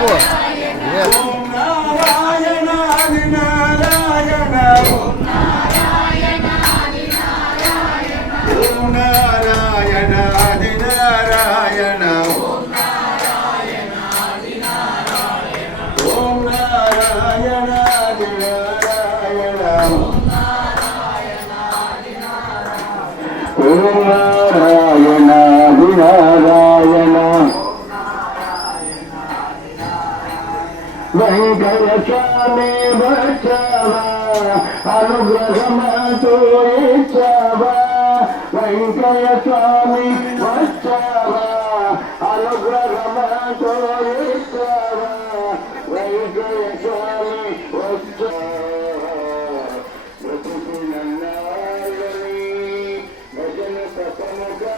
చెప్పు ఓం నారాయణ ఆది నారాయణ ఓం నారాయణ ఆది నారాయణ ఓం నారాయణ ఆది నారాయణ ఓం నారాయణ ఆది నారాయణ ఓం నారాయణ ఆది నారాయణ ఓం నారాయణ ఆది నారాయణ ఓం నారాయణ ఆది నారాయణ వెంకయ్య స్వామి వచ్చావా అనుగ్రహమతో ఇచ్చావా వెంకయ్య స్వామి వచ్చావా అనుగ్రహమతో ఇచ్చావా వెంకయ్య స్వామి వచ్చావా బ్రతుకునన్నాళ్ళని భజన తపముగా